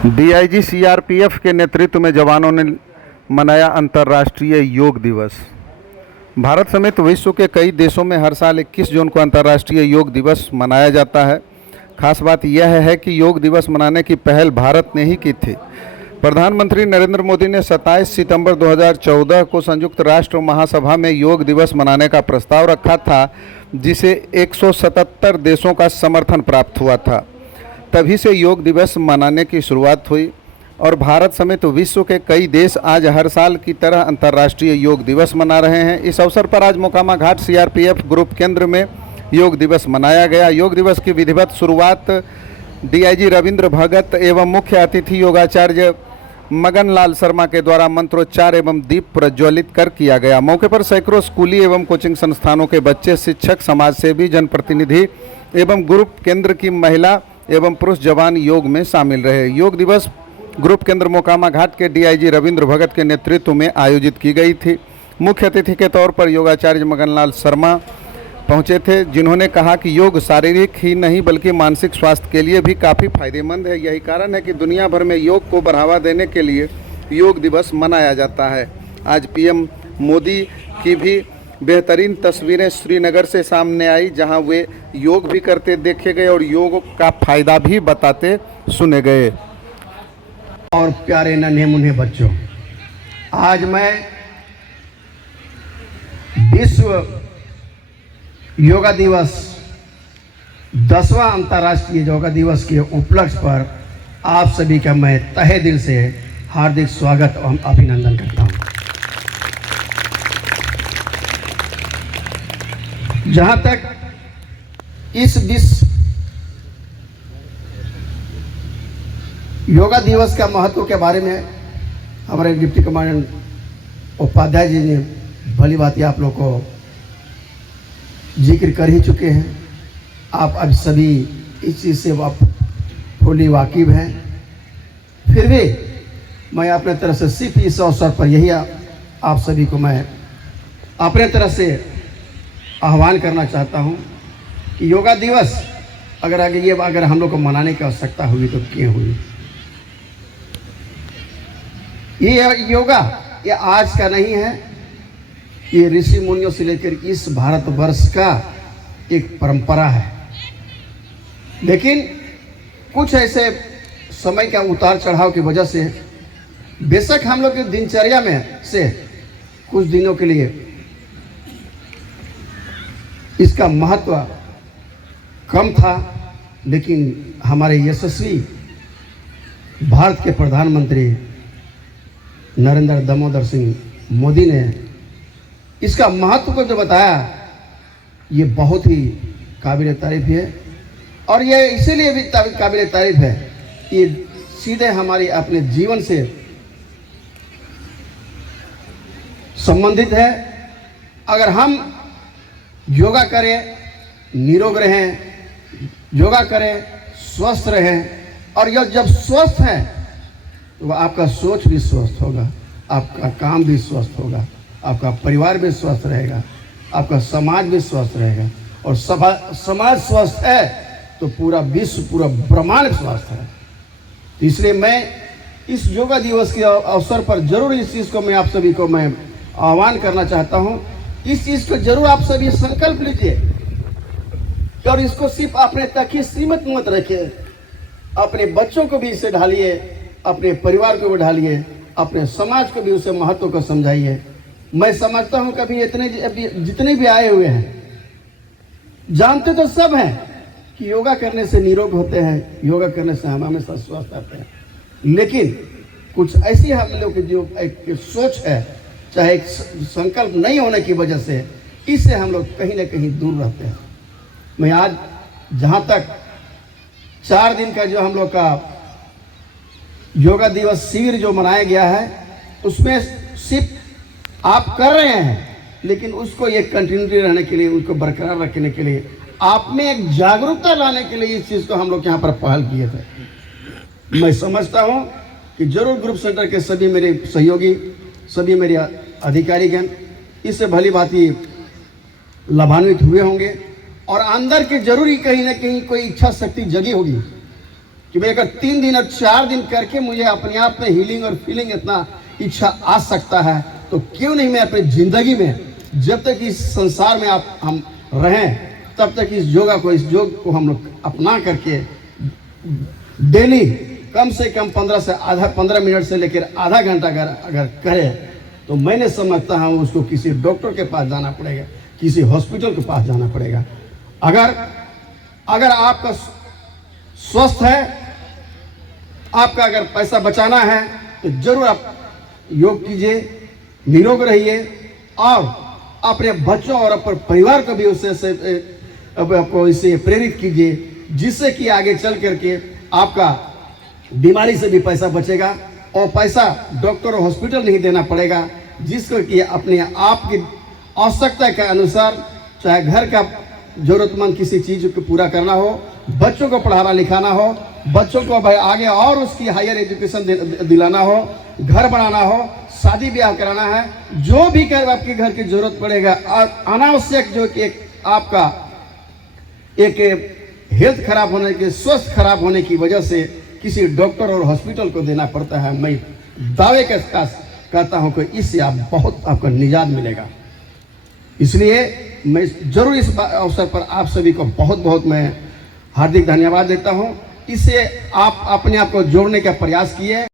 DIG CRPF के नेतृत्व में जवानों ने मनाया अंतर्राष्ट्रीय योग दिवस। भारत समेत विश्व के कई देशों में हर साल 21 जून को अंतर्राष्ट्रीय योग दिवस मनाया जाता है। खास बात यह है कि योग दिवस मनाने की पहल भारत ने ही की थी। प्रधानमंत्री नरेंद्र मोदी ने 27 सितंबर 2014 को संयुक्त राष्ट्र महासभा में योग दिवस मनाने का प्रस्ताव रखा था, जिसे 177 देशों का समर्थन प्राप्त हुआ था। तभी से योग दिवस मनाने की शुरुआत हुई और भारत समेत विश्व के कई देश आज हर साल की तरह अंतर्राष्ट्रीय योग दिवस मना रहे हैं। इस अवसर पर आज मोकामा घाट सीआरपीएफ ग्रुप केंद्र में योग दिवस मनाया गया। योग दिवस की विधिवत शुरुआत डीआईजी रविंद्र भगत एवं मुख्य अतिथि योगाचार्य मगन लाल शर्मा के द्वारा मंत्रोच्चार एवं दीप प्रज्वलित कर किया गया। मौके पर सैकड़ों स्कूली एवं कोचिंग संस्थानों के बच्चे, शिक्षक, समाजसेवी, जनप्रतिनिधि एवं ग्रुप केंद्र की महिला एवं पुरुष जवान योग में शामिल रहे। योग दिवस ग्रुप केंद्र मोकामा घाट के डीआईजी रविंद्र भगत के नेतृत्व में आयोजित की गई थी। मुख्य अतिथि के तौर पर योगाचार्य मगनलाल शर्मा पहुंचे थे, जिन्होंने कहा कि योग शारीरिक ही नहीं बल्कि मानसिक स्वास्थ्य के लिए भी काफ़ी फायदेमंद है। यही कारण है कि दुनिया भर में योग को बढ़ावा देने के लिए योग दिवस मनाया जाता है। आज पीएम मोदी की भी बेहतरीन तस्वीरें श्रीनगर से सामने आई, जहां वे योग भी करते देखे गए और योग का फायदा भी बताते सुने गए। और प्यारे नन्हे मुन्ने बच्चों, आज मैं विश्व योगा दिवस 10वां अंतर्राष्ट्रीय योगा दिवस के उपलक्ष्य पर आप सभी का मैं तहे दिल से हार्दिक स्वागत एवं अभिनंदन करता हूं। जहां तक इस विश्व योगा दिवस का महत्व के बारे में हमारे डिप्टी कमांडेंट उपाध्याय जी ने भली बात आप लोग को जिक्र कर ही चुके हैं। आप अब सभी इस चीज़ से फुली वाकिफ हैं। फिर भी मैं अपने तरफ से सिर्फ इस अवसर पर यही आप सभी को मैं अपने तरफ से आह्वान करना चाहता हूं कि योगा दिवस अगर हम लोग को मनाने की आवश्यकता हुई तो क्यों हुई। ये योगा ये आज का नहीं है, ये ऋषि मुनियों से लेकर इस भारतवर्ष का एक परंपरा है। लेकिन कुछ ऐसे समय का उतार चढ़ाव की वजह से बेशक हम लोग की दिनचर्या में से कुछ दिनों के लिए इसका महत्व कम था, लेकिन हमारे यशस्वी भारत के प्रधानमंत्री नरेंद्र दामोदर सिंह मोदी ने इसका महत्व को जो बताया, ये बहुत ही काबिल तारीफ है। और ये इसीलिए भी काबिल तारीफ है, ये सीधे हमारी अपने जीवन से संबंधित है। अगर हम योगा करें, निरोग रहें, योगा करें, स्वस्थ रहें, और यह जब स्वस्थ है तो आपका सोच भी स्वस्थ होगा, आपका काम भी स्वस्थ होगा, आपका परिवार भी स्वस्थ रहेगा, आपका समाज भी स्वस्थ रहेगा। और समाज स्वस्थ है तो पूरा विश्व, पूरा ब्रह्मांड स्वस्थ है। इसलिए मैं इस योगा दिवस के अवसर पर जरूर इस चीज़ को मैं आप सभी को मैं आह्वान करना चाहता हूं। इस चीज़ को जरूर आप सभी संकल्प लीजिए और इसको सिर्फ अपने तक ही सीमित मत रखिए। अपने बच्चों को भी इसे ढालिए, अपने परिवार को भी ढालिए, अपने समाज को भी उसे महत्व को समझाइए। मैं समझता हूं कभी जितने भी आए हुए हैं जानते तो सब हैं कि योगा करने से निरोग होते हैं, योगा करने से हम हमेशा स्वस्थ रहते हैं। लेकिन कुछ ऐसी हम लोग की जो एक सोच है, चाहे एक संकल्प नहीं होने की वजह से, इससे हम लोग कहीं ना कहीं दूर रहते हैं। मैं आज जहां तक 4 दिन का जो हम लोग का योगा दिवस शिविर जो मनाया गया है, उसमें सिर्फ आप कर रहे हैं, लेकिन उसको एक कंटिन्यूटी रहने के लिए, उसको बरकरार रखने के लिए, आप में एक जागरूकता लाने के लिए इस चीज़ को हम लोग यहाँ पर पहल किए थे। मैं समझता हूँ कि जरूर ग्रुप सेंटर के सभी मेरे सहयोगी, सभी मेरे अधिकारीगण इससे भली भांति लाभान्वित हुए होंगे और अंदर के जरूरी कहीं ना कहीं कोई इच्छा शक्ति जगी होगी कि भाई अगर 3 दिन और 4 दिन करके मुझे अपने आप में हीलिंग और फीलिंग इतना इच्छा आ सकता है, तो क्यों नहीं मैं अपनी ज़िंदगी में जब तक इस संसार में हम रहें तब तक इस योग को हम लोग अपना करके डेली कम से कम 15 मिनट से लेकर आधा घंटा अगर करें तो मैंने समझता हूँ उसको किसी डॉक्टर के पास जाना पड़ेगा, किसी हॉस्पिटल के पास जाना पड़ेगा। अगर आपका स्वस्थ है, आपका अगर पैसा बचाना है तो जरूर आप योग कीजिए, निरोग रहिए और अपने बच्चों और अपने परिवार को भी आपको इससे प्रेरित कीजिए, जिससे कि आगे चल करके आपका बीमारी से भी पैसा बचेगा और पैसा डॉक्टर और हॉस्पिटल नहीं देना पड़ेगा, जिसको कि अपने आप की आवश्यकता के अनुसार चाहे घर का जरूरतमंद किसी चीज़ को पूरा करना हो, बच्चों को पढ़ाना लिखाना हो, बच्चों को भाई आगे और उसकी हायर एजुकेशन दिलाना हो, घर बनाना हो, शादी ब्याह कराना है, जो भी कर आपके घर की जरूरत पड़ेगा, अनावश्यक जो कि आपका एक हेल्थ खराब होने के स्वास्थ्य खराब होने की वजह से किसी डॉक्टर और हॉस्पिटल को देना पड़ता है, मैं दावे के साथ कहता हूं कि इससे आपको निजात मिलेगा। इसलिए मैं जरूर इस अवसर पर आप सभी को बहुत बहुत मैं हार्दिक धन्यवाद देता हूं। इससे आप अपने आप को जोड़ने का प्रयास किए।